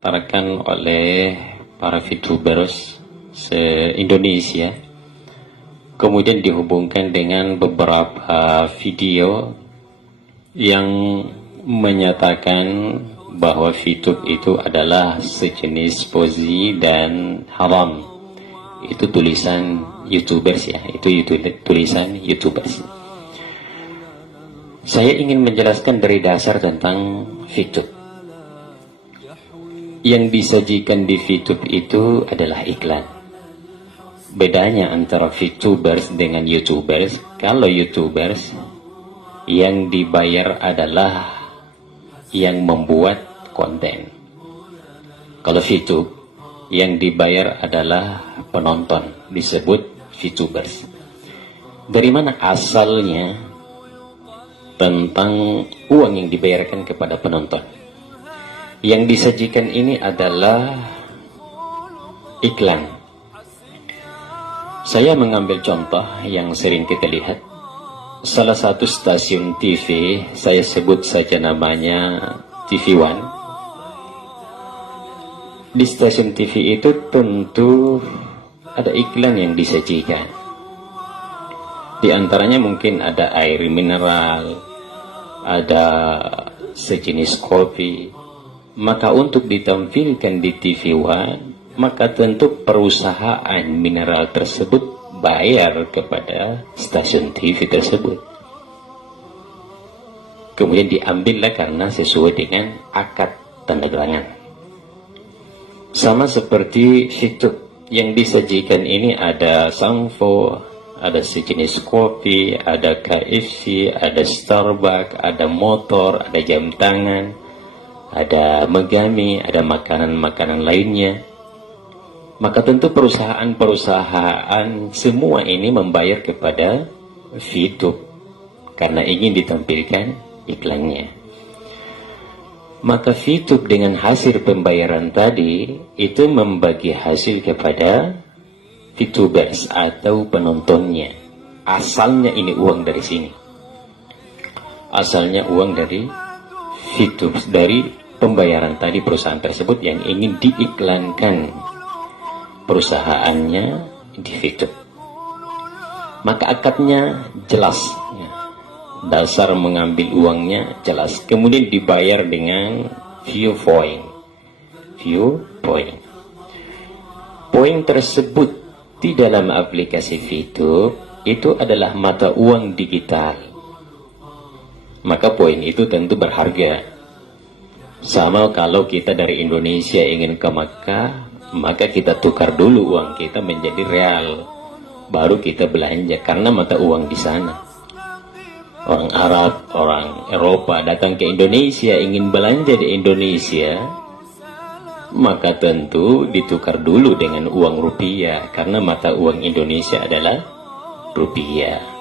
Diutarakan oleh para VTubers se-Indonesia, kemudian dihubungkan dengan beberapa video yang menyatakan bahwa VTube itu adalah sejenis poesi dan haram. Itu tulisan YouTubers ya, itu tulisan YouTubers. Saya ingin menjelaskan dari dasar tentang VTube. Yang disajikan di VTube itu adalah iklan. Bedanya antara VTubers dengan YouTubers, kalau YouTubers yang dibayar adalah yang membuat konten. Kalau VTube yang dibayar adalah penonton, disebut VTubers. Dari mana asalnya tentang uang yang dibayarkan kepada penonton? Yang disajikan ini adalah iklan. Saya mengambil contoh yang sering kita lihat. Salah satu stasiun TV, saya sebut saja namanya TV One. Di stasiun TV itu tentu ada iklan yang disajikan. Di antaranya mungkin ada air mineral, ada sejenis kopi. Maka untuk ditampilkan di TV One, maka tentu perusahaan mineral tersebut bayar kepada stasiun TV tersebut. Kemudian diambillah karena sesuai dengan akad tanda tangan. Sama seperti VTube yang disajikan ini, ada Sampo, ada sejenis kopi, ada KFC, ada Starbucks, ada motor, ada jam tangan, ada Megami, ada makanan-makanan lainnya. Maka tentu perusahaan-perusahaan semua ini membayar kepada VTube karena ingin ditampilkan iklannya. Maka VTube dengan hasil pembayaran tadi itu membagi hasil kepada VTubers atau penontonnya. Asalnya ini uang dari sini. Asalnya uang dari VTube, dari pembayaran tadi perusahaan tersebut yang ingin diiklankan perusahaannya di VTube. Maka akadnya jelas ya. Dasar mengambil uangnya jelas, kemudian dibayar dengan view point. Poin tersebut di dalam aplikasi VTube itu adalah mata uang digital. Maka poin itu tentu berharga. Sama kalau kita dari Indonesia ingin ke Makkah, maka kita tukar dulu uang kita menjadi real, baru kita belanja karena mata uang di sana. Orang Arab, orang Eropa datang ke Indonesia ingin belanja di Indonesia, maka tentu ditukar dulu dengan uang rupiah karena mata uang Indonesia adalah rupiah.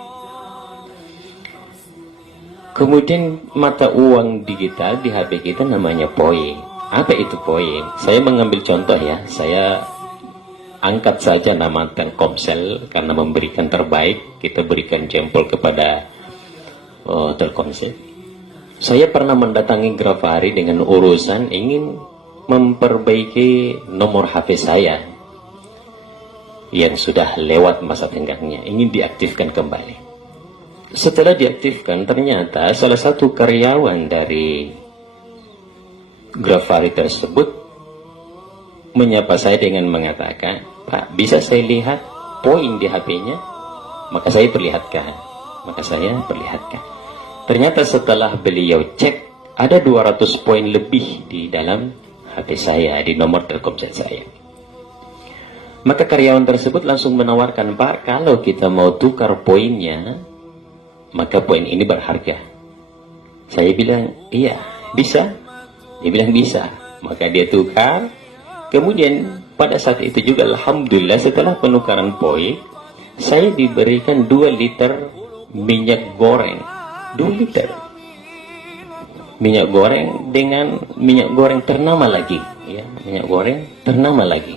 Kemudian mata uang digital di HP kita namanya poin. Apa itu poin? Saya mengambil contoh ya. Saya angkat saja nama Telkomsel karena memberikan terbaik. Kita berikan jempol kepada Telkomsel. Saya pernah mendatangi Grafari dengan urusan ingin memperbaiki nomor HP saya yang sudah lewat masa tenggangnya, ingin diaktifkan kembali. Setelah diaktifkan, ternyata salah satu karyawan dari Grafari tersebut menyapa saya dengan mengatakan, "Pak, bisa saya lihat poin di HP-nya?" Maka saya perlihatkan. Ternyata setelah beliau cek, ada 200 poin lebih di dalam HP saya, di nomor Telkomsel saya. Maka karyawan tersebut langsung menawarkan, "Pak, kalau kita mau tukar poinnya, maka poin ini berharga." Saya bilang, "Iya, bisa." Dia bilang bisa. Maka dia tukar. Kemudian pada saat itu juga alhamdulillah setelah penukaran poin, saya diberikan 2 liter minyak goreng. 2 liter minyak goreng dengan minyak goreng ternama lagi ya, minyak goreng ternama lagi.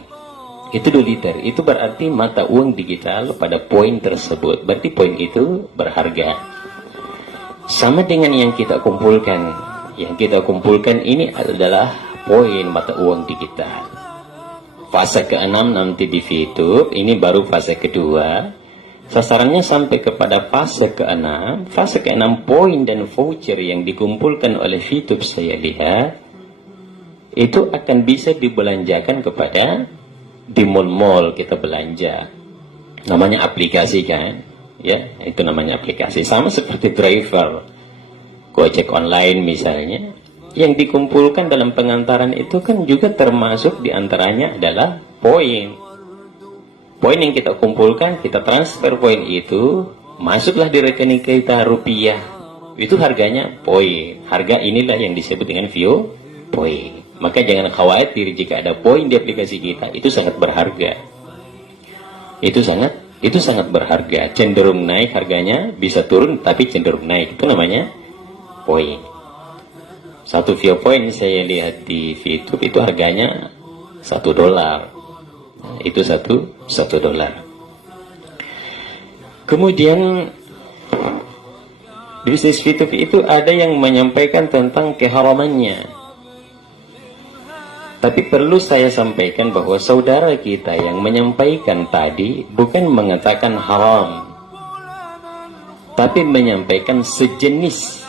Itu 2 liter. Itu berarti mata uang digital pada poin tersebut. Berarti poin itu berharga. Sama dengan yang kita kumpulkan. Yang kita kumpulkan ini adalah poin mata uang digital. Fase ke-6 nanti di VTube, ini baru fase kedua. Sasarannya sampai kepada fase ke-6. Fase ke-6 poin dan voucher yang dikumpulkan oleh VTube saya lihat, itu akan bisa dibelanjakan kepada di mall-mall kita belanja. Namanya aplikasi kan? Ya, itu namanya aplikasi. Sama seperti driver, Gojek online misalnya. Yang dikumpulkan dalam pengantaran itu kan juga termasuk diantaranya adalah poin. Poin yang kita kumpulkan, kita transfer poin itu, masuklah di rekening kita rupiah. Itu harganya poin. Harga inilah yang disebut dengan view poin. Maka jangan khawatir jika ada poin di aplikasi kita, itu sangat berharga. Itu sangat berharga. Cenderung naik harganya, bisa turun tapi cenderung naik. Itu namanya poin. Satu view point saya lihat di VTube itu harganya $1. Itu satu dolar. Kemudian bisnis VTube itu ada yang menyampaikan tentang keharamannya. Tapi perlu saya sampaikan bahwa saudara kita yang menyampaikan tadi bukan mengatakan haram, tapi menyampaikan sejenis.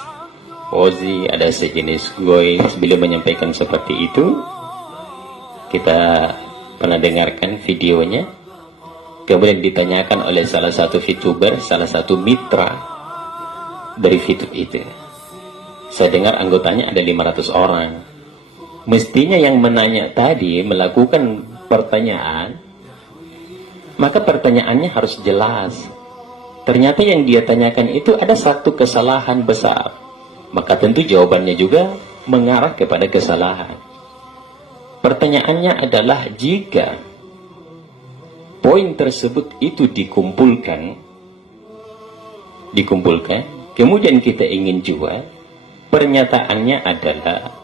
Ozi ada sejenis goy. Beliau menyampaikan seperti itu. Kita pernah dengarkan videonya. Kemudian ditanyakan oleh salah satu VTuber, salah satu mitra dari VTube itu. Saya dengar anggotanya ada 500 orang. Mestinya yang menanya tadi melakukan pertanyaan, maka pertanyaannya harus jelas. Ternyata yang dia tanyakan itu ada satu kesalahan besar, maka tentu jawabannya juga mengarah kepada kesalahan. Pertanyaannya adalah jika poin tersebut itu dikumpulkan, kemudian kita ingin jual, pernyataannya adalah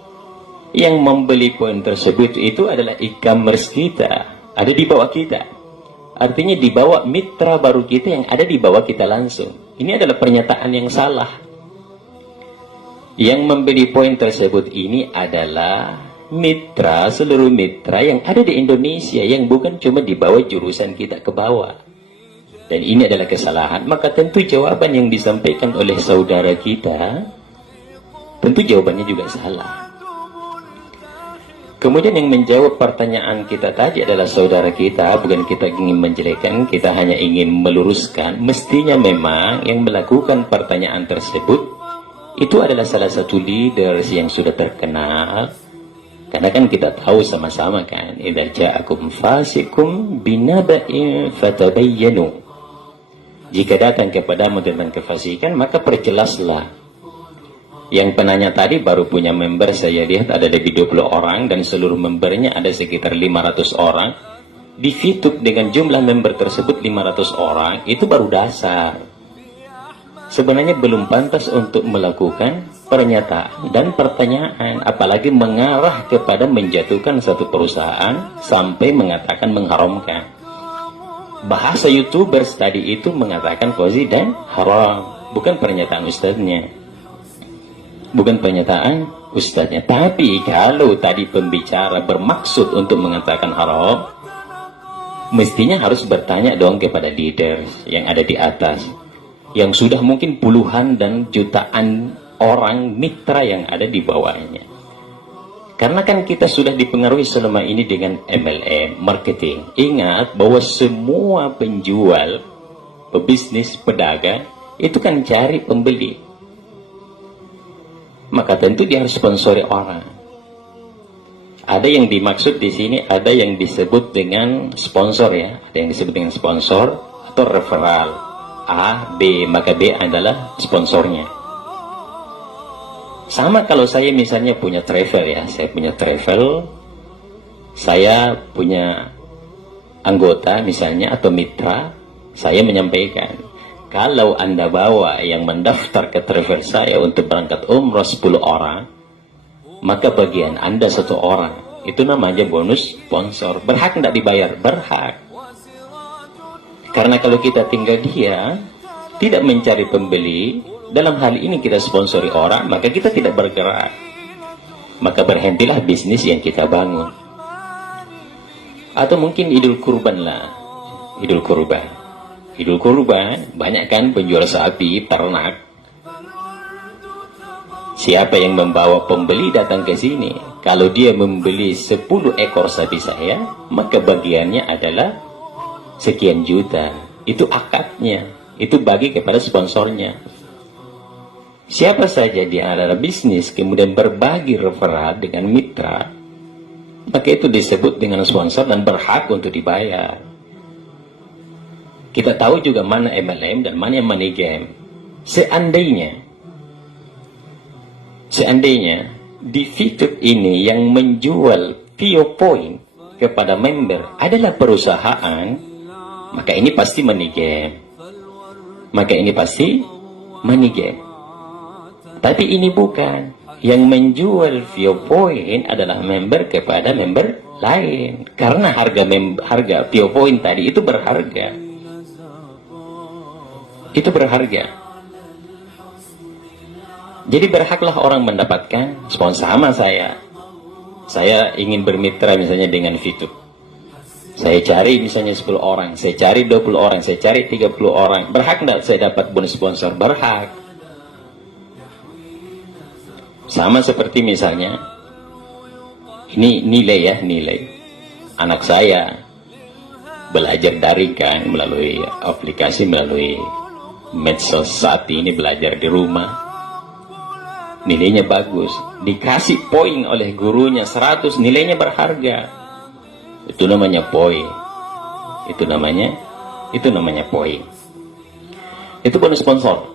yang membeli poin tersebut itu adalah e-commerce kita, ada di bawah kita. Artinya di bawah mitra baru kita yang ada di bawah kita langsung. Ini adalah pernyataan yang salah. Yang membeli poin tersebut ini adalah mitra, seluruh mitra yang ada di Indonesia, yang bukan cuma di bawah jurusan kita ke bawah. Dan ini adalah kesalahan. Maka tentu jawaban yang disampaikan oleh saudara kita, tentu jawabannya juga salah. Kemudian yang menjawab pertanyaan kita tadi adalah saudara kita, bukan kita ingin menjelekkan, kita hanya ingin meluruskan. Mestinya memang yang melakukan pertanyaan tersebut itu adalah salah satu leaders yang sudah terkenal. Karena kan kita tahu sama-sama kan, idza ja'akum fasikum binaba'in fatabayyanu. Jika datang kepadamu tentang kefasikan, maka perjelaslah. Yang penanya tadi baru punya member, saya lihat ada lebih 20 orang dan seluruh membernya ada sekitar 500 orang. Di VTube dengan jumlah member tersebut 500 orang, itu baru dasar. Sebenarnya belum pantas untuk melakukan pernyataan dan pertanyaan, apalagi mengarah kepada menjatuhkan satu perusahaan sampai mengatakan mengharamkan. Bahasa YouTubers tadi itu mengatakan qazi dan haram, bukan pernyataan ustadznya. Bukan pernyataan ustadznya. Tapi kalau tadi pembicara bermaksud untuk mengatakan haram, mestinya harus bertanya dong kepada leaders yang ada di atas, yang sudah mungkin puluhan dan jutaan orang mitra yang ada di bawahnya. Karena kan kita sudah dipengaruhi selama ini dengan MLM, marketing. Ingat bahwa semua penjual, pebisnis, pedagang, itu kan cari pembeli. Maka tentu dia harus sponsori orang. Ada yang dimaksud di sini, ada yang disebut dengan sponsor ya. Ada yang disebut dengan sponsor atau referral. A, B, maka B adalah sponsornya. Sama kalau saya misalnya punya travel ya. Saya punya travel, saya punya anggota misalnya atau mitra, saya menyampaikan, kalau Anda bawa yang mendaftar ke travel saya untuk berangkat umroh 10 orang, maka bagian Anda 1 orang. Itu namanya bonus sponsor. Berhak tidak dibayar? Berhak. Karena kalau kita tinggal dia, tidak mencari pembeli, dalam hal ini kita sponsori orang, maka kita tidak bergerak. maka berhentilah bisnis yang kita bangun. Atau mungkin Idul Kurban lah, Idul Kurban. Idul Kurban, banyak kan penjual sapi, ternak. Siapa yang membawa pembeli datang ke sini? Kalau dia membeli 10 ekor sapi saya, maka bagiannya adalah sekian juta. Itu akadnya, itu bagi kepada sponsornya. Siapa saja dia adalah bisnis, kemudian berbagi referral dengan mitra, maka itu disebut dengan sponsor dan berhak untuk dibayar. Kita tahu juga mana MLM dan mana yang money game. Seandainya di VTube ini yang menjual Vio Point kepada member adalah perusahaan, maka ini pasti money game. Maka ini pasti money game. Tapi ini bukan. Yang menjual Vio Point adalah member kepada member lain. Karena harga Vio Point tadi itu berharga. Itu berharga. Jadi berhaklah orang mendapatkan sponsor. Sama saya ingin bermitra misalnya dengan VTube. Saya cari misalnya 10 orang, saya cari 20 orang, saya cari 30 orang. Berhak enggak saya dapat bonus sponsor? Berhak. Sama seperti misalnya, ini nilai. Anak saya belajar daring kan, melalui aplikasi, melalui medsos saat ini, belajar di rumah. Nilainya bagus, dikasih poin oleh gurunya 100, nilainya berharga. Itu namanya poin. Itu namanya poin. Itu bonus sponsor.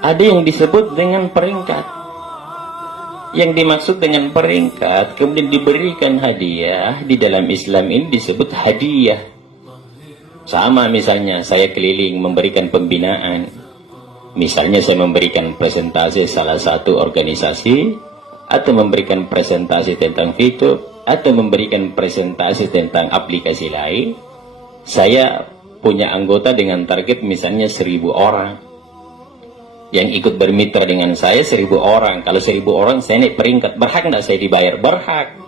Ada yang disebut dengan peringkat. Yang dimaksud dengan peringkat kemudian diberikan hadiah, di dalam Islam ini disebut hadiah. Sama misalnya saya keliling memberikan pembinaan. Misalnya saya memberikan presentasi salah satu organisasi, atau memberikan presentasi tentang VTube, atau memberikan presentasi tentang aplikasi lain. Saya punya anggota dengan target misalnya 1000 orang. Yang ikut bermitra dengan saya 1000 orang. Kalau 1000 orang saya naik peringkat, berhak enggak saya dibayar? Berhak.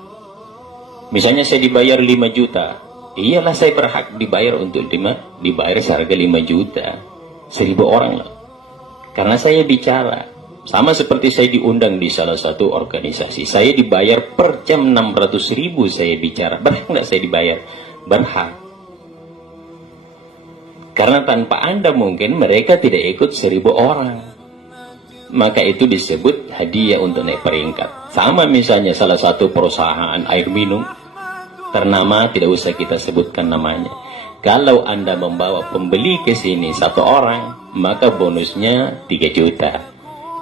Misalnya saya dibayar 5 juta. Iyalah saya berhak dibayar untuk dibayar seharga 5 juta. 1000 orang lah. Karena saya bicara. Sama seperti saya diundang di salah satu organisasi. Saya dibayar per jam 600.000 saya bicara. Berhak enggak saya dibayar? Berhak. Karena tanpa Anda mungkin mereka tidak ikut 1000 orang. Maka itu disebut hadiah untuk naik peringkat. Sama misalnya salah satu perusahaan air minum ternama, tidak usah kita sebutkan namanya. Kalau Anda membawa pembeli ke sini 1 orang, maka bonusnya 3 juta.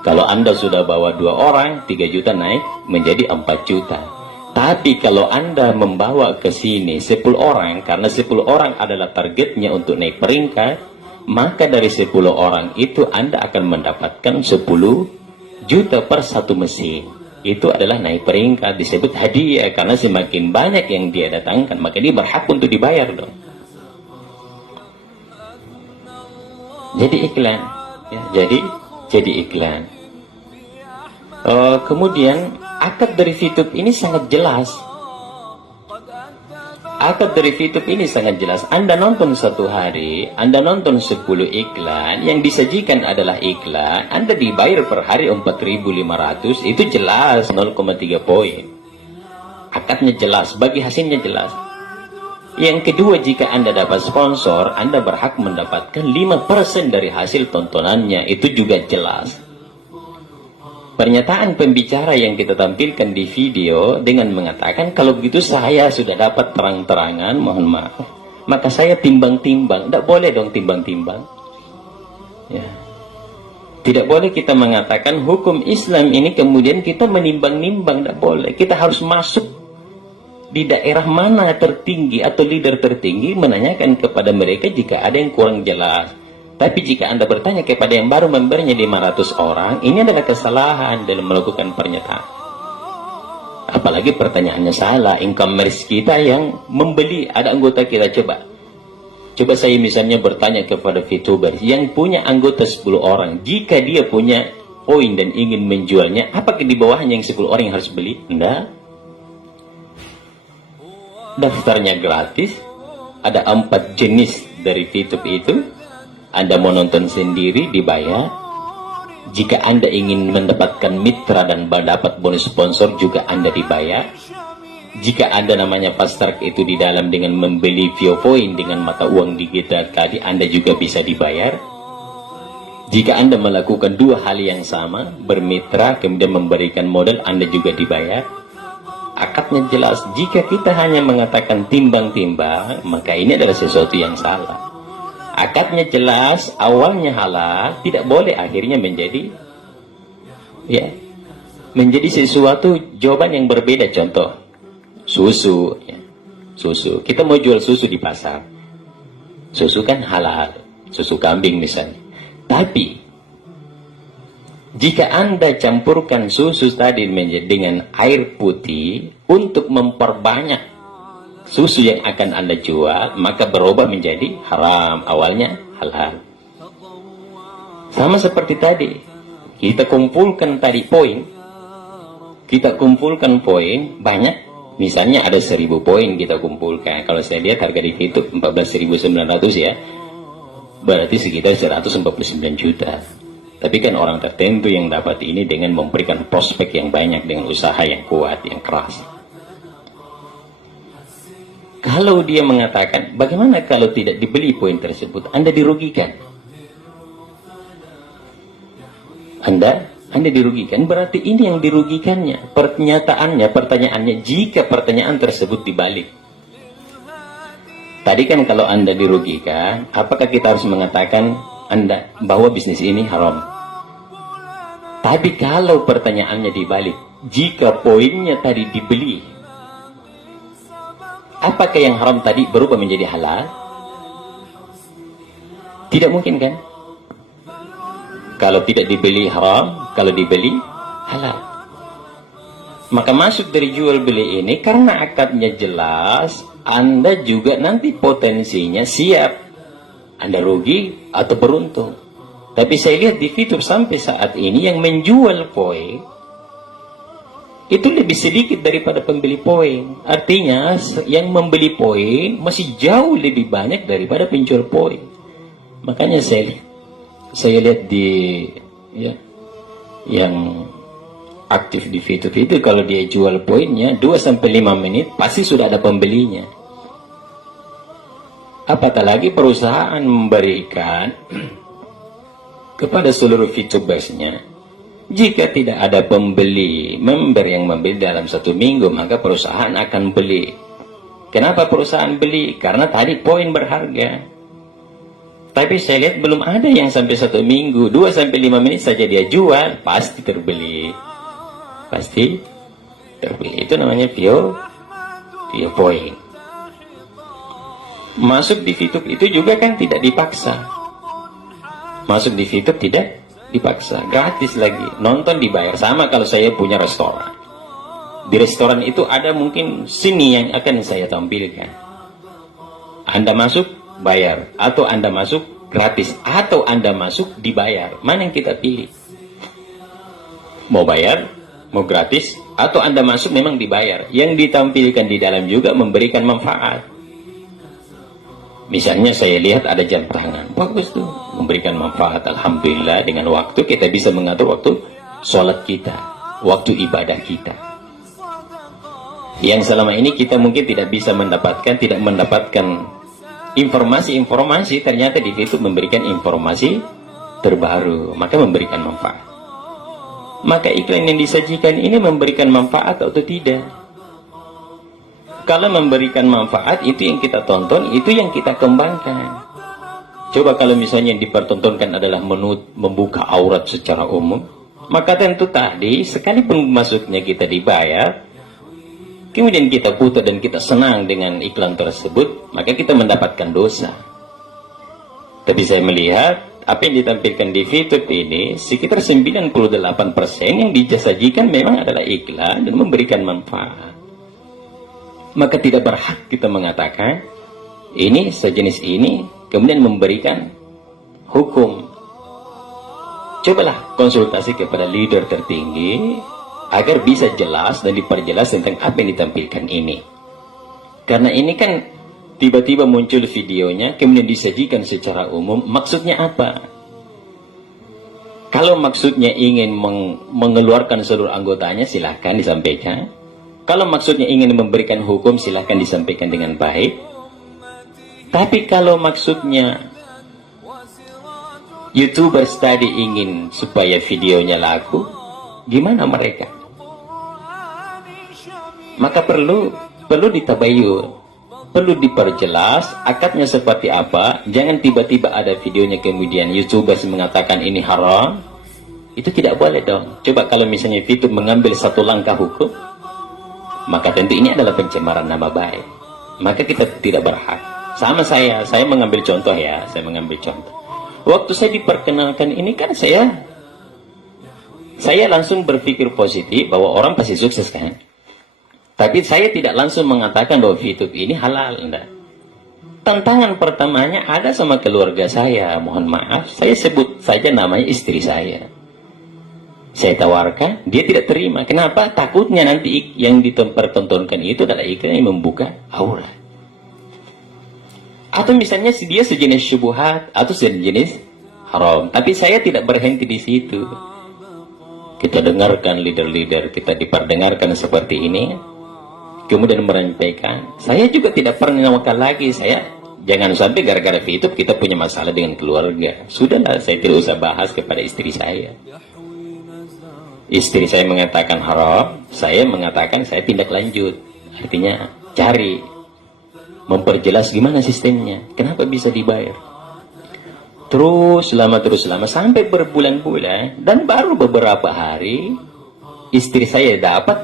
Kalau Anda sudah bawa 2 orang, 3 juta naik menjadi 4 juta. Tapi kalau Anda membawa ke sini 10 orang, karena 10 orang adalah targetnya untuk naik peringkat, maka dari 10 orang itu Anda akan mendapatkan 10 juta per 1 mesin. Itu adalah naik peringkat, disebut hadiah. Karena semakin banyak yang dia datangkan, maka dia berhak untuk dibayar dong. Jadi iklan, ya, jadi iklan. Kemudian akad dari VTube ini sangat jelas. Akad dari VTube ini sangat jelas. Anda nonton 1 hari, Anda nonton 10 iklan, yang disajikan adalah iklan, Anda dibayar per hari 4.500, itu jelas 0,3 poin. Akadnya jelas, bagi hasilnya jelas. Yang kedua, jika Anda dapat sponsor, Anda berhak mendapatkan 5% dari hasil tontonannya, itu juga jelas. Pernyataan pembicara yang kita tampilkan di video dengan mengatakan, kalau begitu saya sudah dapat terang-terangan, mohon maaf, maka saya timbang-timbang. Tidak boleh dong timbang-timbang. Ya. Tidak boleh kita mengatakan hukum Islam ini kemudian kita menimbang-nimbang. Tidak boleh. Kita harus masuk di daerah mana tertinggi atau leader tertinggi, menanyakan kepada mereka jika ada yang kurang jelas. Tapi jika Anda bertanya kepada yang baru membernya 500 orang, ini adalah kesalahan dalam melakukan pernyataan. Apalagi pertanyaannya salah. E-commerce kita yang membeli, ada anggota kita, coba saya misalnya bertanya kepada VTuber yang punya anggota 10 orang, jika dia punya poin dan ingin menjualnya, apakah di bawahnya yang 10 orang yang harus beli? Enggak. Daftarnya gratis, ada 4 jenis dari VTube itu. Anda mau nonton sendiri dibayar. Jika Anda ingin mendapatkan mitra dan mendapat bonus sponsor juga Anda dibayar. Jika Anda namanya Fast Track itu di dalam dengan membeli VioPoint dengan mata uang digital tadi, Anda juga bisa dibayar. Jika Anda melakukan 2 hal yang sama, bermitra kemudian memberikan modal, Anda juga dibayar. Akadnya jelas. Jika kita hanya mengatakan timbang-timbang, maka ini adalah sesuatu yang salah. Akadnya jelas, awalnya halal, tidak boleh akhirnya menjadi menjadi sesuatu jawaban yang berbeda. Contoh, susu, susu. Kita mau jual susu di pasar. Susu kan halal, susu kambing misalnya. Tapi jika Anda campurkan susu tadi dengan air putih untuk memperbanyak susu yang akan Anda jual, maka berubah menjadi haram. Awalnya halal. Sama seperti tadi, kita kumpulkan tadi poin. Kita kumpulkan poin banyak. Misalnya ada 1000 poin kita kumpulkan. Kalau saya lihat harga di itu 14.900 ya. Berarti sekitar 149 juta. Tapi kan orang tertentu yang dapat ini dengan memberikan prospek yang banyak, dengan usaha yang kuat, yang keras. Kalau dia mengatakan, bagaimana kalau tidak dibeli poin tersebut? Anda dirugikan. Anda dirugikan, berarti ini yang dirugikannya. Pertanyaannya, jika pertanyaan tersebut dibalik. Tadi kan kalau Anda dirugikan, apakah kita harus mengatakan Anda bahwa bisnis ini haram? Tapi kalau pertanyaannya dibalik, jika poinnya tadi dibeli, apakah yang haram tadi berubah menjadi halal? Tidak mungkin kan? Kalau tidak dibeli haram, kalau dibeli halal. Maka masuk dari jual beli ini karena akadnya jelas, Anda juga nanti potensinya siap. Anda rugi atau beruntung. Tapi saya lihat di VTube sampai saat ini yang menjual poin itu lebih sedikit daripada pembeli poin. Artinya yang membeli poin masih jauh lebih banyak daripada penjual poin. Makanya saya lihat di yang aktif di VTube itu, kalau dia jual poinnya 2-5 menit pasti sudah ada pembelinya. Apatah lagi perusahaan memberikan kepada seluruh VTubers-nya, jika tidak ada pembeli, member yang membeli dalam 1 minggu, maka perusahaan akan beli. Kenapa perusahaan beli? Karena tadi poin berharga. Tapi saya lihat belum ada yang sampai 1 minggu, 2-5 menit saja dia jual, pasti terbeli. Pasti terbeli. Itu namanya VioPoint. Masuk di VTube itu juga kan tidak dipaksa. Masuk di VTube tidak dipaksa, gratis lagi. Nonton dibayar. Sama kalau saya punya restoran. Di restoran itu ada mungkin sini yang akan saya tampilkan. Anda masuk bayar, atau Anda masuk gratis, atau Anda masuk dibayar. Mana yang kita pilih? Mau bayar, mau gratis, atau Anda masuk memang dibayar. Yang ditampilkan di dalam juga memberikan manfaat. Misalnya saya lihat ada jam tangan, bagus tuh, memberikan manfaat. Alhamdulillah, dengan waktu kita bisa mengatur waktu sholat kita, waktu ibadah kita. Yang selama ini kita mungkin tidak mendapatkan informasi-informasi, ternyata di situ memberikan informasi terbaru, maka memberikan manfaat. Maka iklan yang disajikan ini memberikan manfaat atau tidak? Kalau memberikan manfaat, itu yang kita tonton, itu yang kita kembangkan. Coba kalau misalnya yang dipertontonkan adalah membuka aurat secara umum, maka tentu tadi, sekalipun masuknya kita dibayar, kemudian kita putar dan kita senang dengan iklan tersebut, maka kita mendapatkan dosa. Tapi saya melihat, apa yang ditampilkan di VTube ini, sekitar 98% yang disajikan memang adalah iklan dan memberikan manfaat. Maka tidak berhak kita mengatakan ini sejenis ini kemudian memberikan hukum Cobalah konsultasi kepada leader tertinggi agar bisa jelas dan diperjelas tentang apa yang ditampilkan ini. Karena ini kan tiba-tiba muncul videonya, kemudian disajikan secara umum, maksudnya apa? Kalau maksudnya ingin mengeluarkan seluruh anggotanya, silahkan disampaikan. Kalau maksudnya ingin memberikan hukum, silahkan disampaikan dengan baik. Tapi kalau maksudnya YouTuber tadi ingin supaya videonya laku, gimana mereka? Maka perlu ditabayun, perlu diperjelas akadnya seperti apa. Jangan tiba-tiba ada videonya kemudian YouTubers mengatakan ini haram. Itu tidak boleh dong. Coba kalau misalnya YouTube mengambil satu langkah hukum, maka tentu ini adalah pencemaran nama baik. Maka kita tidak berhak. Sama saya mengambil contoh ya, saya mengambil contoh. Waktu saya diperkenalkan ini kan saya langsung berpikir positif bahwa orang pasti sukses kan. Tapi saya tidak langsung mengatakan bahwa YouTube ini halal, enggak. Tantangan pertamanya ada sama keluarga saya, mohon maaf, saya sebut saja namanya istri saya. Saya tawarkan, dia tidak terima. Kenapa? Takutnya nanti yang dipertontonkan itu adalah iklan yang membuka aurat. Atau misalnya dia sejenis syubhat atau sejenis haram. Tapi saya tidak berhenti di situ. Kita dengarkan leader-leader, kita diperdengarkan seperti ini. Kemudian menyampaikan, saya juga tidak pernah nakal lagi. Saya jangan sampai gara-gara YouTube kita punya masalah dengan keluarga. Sudahlah, saya tidak usah bahas kepada istri saya. Istri saya mengatakan haram, saya mengatakan saya tindak lanjut. Artinya cari, memperjelas gimana sistemnya, kenapa bisa dibayar. Terus lama sampai berbulan-bulan, dan baru beberapa hari istri saya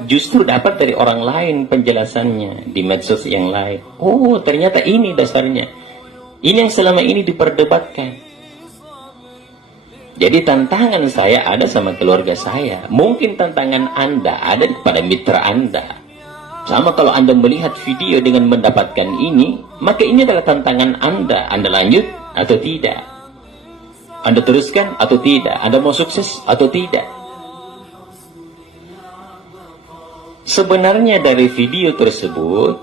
justru dapat dari orang lain penjelasannya di medsos yang lain. Oh, ternyata ini dasarnya. Ini yang selama ini diperdebatkan. Jadi tantangan saya ada sama keluarga saya. Mungkin tantangan Anda ada pada mitra Anda. Sama kalau Anda melihat video dengan mendapatkan ini, maka ini adalah tantangan Anda. Anda lanjut atau tidak? Anda teruskan atau tidak? Anda mau sukses atau tidak? Sebenarnya dari video tersebut,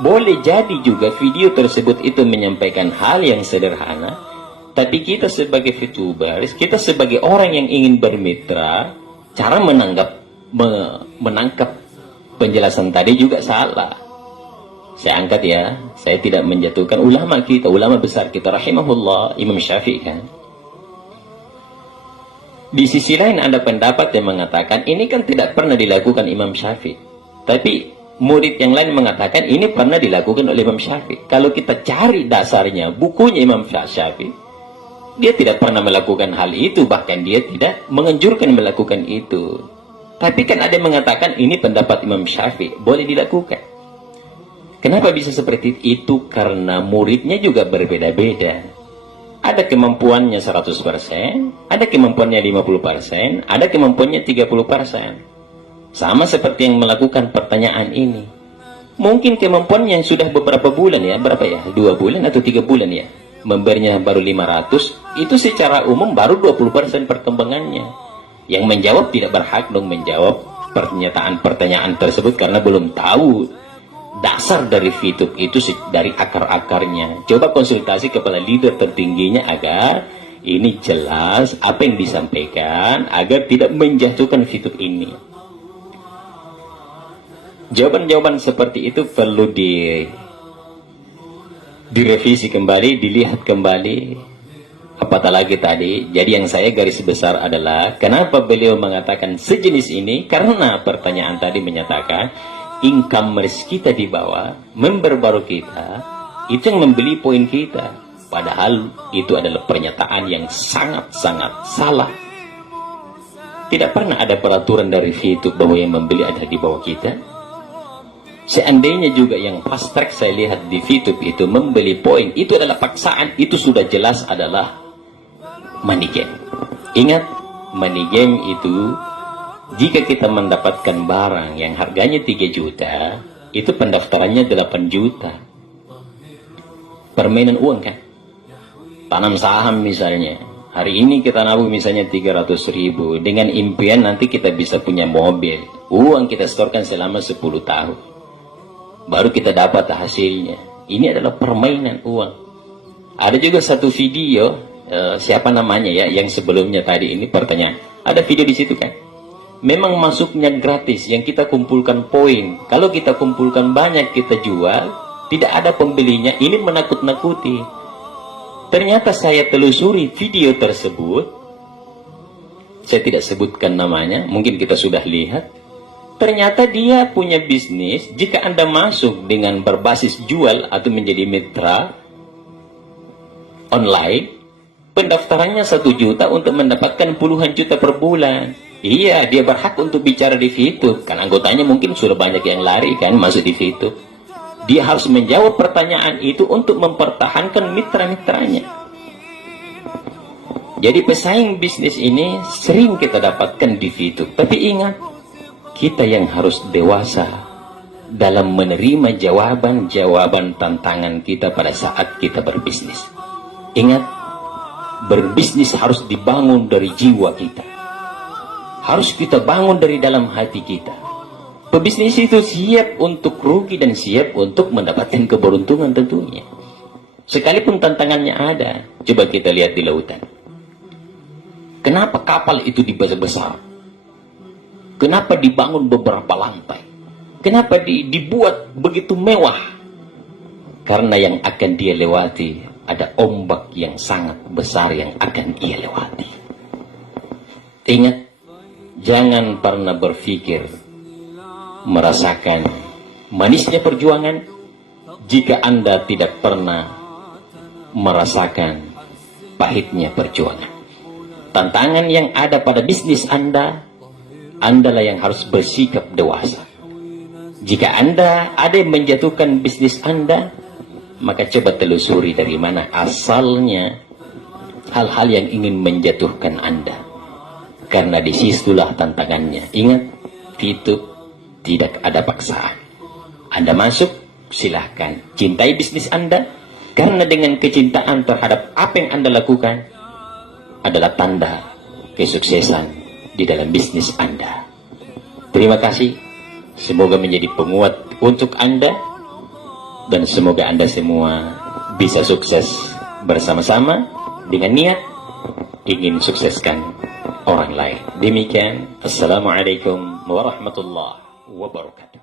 boleh jadi juga video tersebut itu menyampaikan hal yang sederhana. Tapi kita sebagai VTubers, kita sebagai orang yang ingin bermitra, cara menangkap penjelasan tadi juga salah. Saya angkat ya, saya tidak menjatuhkan ulama kita, ulama besar kita, rahimahullah, Imam Syafi'i kan. Di sisi lain ada pendapat yang mengatakan, ini kan tidak pernah dilakukan Imam Syafi'i. Tapi murid yang lain mengatakan, ini pernah dilakukan oleh Imam Syafi'i. Kalau kita cari dasarnya, bukunya Imam Syafi'i, dia tidak pernah melakukan hal itu, bahkan dia tidak menganjurkan melakukan itu. Tapi kan ada yang mengatakan ini pendapat Imam Syafi'i, boleh dilakukan. Kenapa bisa seperti itu? Karena muridnya juga berbeda-beda. Ada kemampuannya 100%, ada kemampuannya 50%, ada kemampuannya 30%. Sama seperti yang melakukan pertanyaan ini. Mungkin kemampuan yang sudah beberapa bulan ya, berapa ya? 2 bulan atau 3 bulan ya? Memberinya baru 500, itu secara umum baru 20% perkembangannya. Yang menjawab tidak berhak dong menjawab pertanyaan tersebut karena belum tahu dasar dari VTube itu dari akar-akarnya. Coba konsultasi kepada leader tertingginya agar ini jelas apa yang disampaikan agar tidak menjatuhkan VTube ini. Jawaban-jawaban seperti itu perlu direvisi kembali, dilihat kembali. Apatah lagi tadi, jadi yang saya garis besar adalah kenapa beliau mengatakan sejenis ini, karena pertanyaan tadi menyatakan e-commerce kita di bawah, member baru kita itu yang membeli poin kita, padahal itu adalah pernyataan yang sangat-sangat salah. Tidak pernah ada peraturan dari VTube bahwa yang membeli ada di bawah kita. Seandainya juga yang fast track saya lihat di VTube itu membeli poin, itu adalah paksaan, itu sudah jelas adalah money game. Ingat, money game itu jika kita mendapatkan barang yang harganya 3 juta, itu pendaftarannya 8 juta. Permainan uang kan? Tanam saham misalnya, Hari ini kita nabung misalnya 300.000 dengan impian nanti kita bisa punya mobil. Uang kita setorkan selama 10 tahun. Baru kita dapat hasilnya. Ini adalah permainan uang. Ada juga satu video, siapa namanya ya, yang sebelumnya tadi ini pertanyaan. Ada video di situ kan? Memang masuknya gratis, yang kita kumpulkan poin. Kalau kita kumpulkan banyak, kita jual, tidak ada pembelinya. Ini menakut-nakuti. Ternyata saya telusuri video tersebut. Saya tidak sebutkan namanya, mungkin kita sudah lihat. Ternyata dia punya bisnis. Jika Anda masuk dengan berbasis jual atau menjadi mitra online, pendaftarannya 1 juta untuk mendapatkan puluhan juta per bulan. Iya, dia berhak untuk bicara di VTube. Kan anggotanya mungkin sudah banyak yang lari kan masuk di VTube. Dia harus menjawab pertanyaan itu untuk mempertahankan mitra-mitranya. Jadi pesaing bisnis ini sering kita dapatkan di VTube. Tapi ingat, kita yang harus dewasa dalam menerima jawaban-jawaban tantangan kita pada saat kita berbisnis. Ingat, berbisnis harus dibangun dari jiwa kita. Harus kita bangun dari dalam hati kita. Pebisnis itu siap untuk rugi dan siap untuk mendapatkan keberuntungan tentunya. Sekalipun tantangannya ada. Coba kita lihat di lautan. Kenapa kapal itu dibesar-besar? Kenapa dibangun beberapa lantai? Kenapa dibuat begitu mewah? Karena yang akan dia lewati ada ombak yang sangat besar yang akan ia lewati. Ingat, jangan pernah berpikir merasakan manisnya perjuangan jika Anda tidak pernah merasakan pahitnya perjuangan. Tantangan yang ada pada bisnis Anda, Andalah yang harus bersikap dewasa. Jika Anda ada yang menjatuhkan bisnis Anda, maka coba telusuri dari mana asalnya hal-hal yang ingin menjatuhkan Anda. Karena disitulah tantangannya. Ingat, itu tidak ada paksaan. Anda masuk, silahkan. Cintai bisnis Anda, karena dengan kecintaan terhadap apa yang Anda lakukan adalah tanda kesuksesan di dalam bisnis Anda. Terima kasih. Semoga menjadi penguat untuk Anda, dan semoga Anda semua bisa sukses bersama-sama dengan niat ingin sukseskan orang lain. Demikian, Assalamualaikum warahmatullahi wabarakatuh.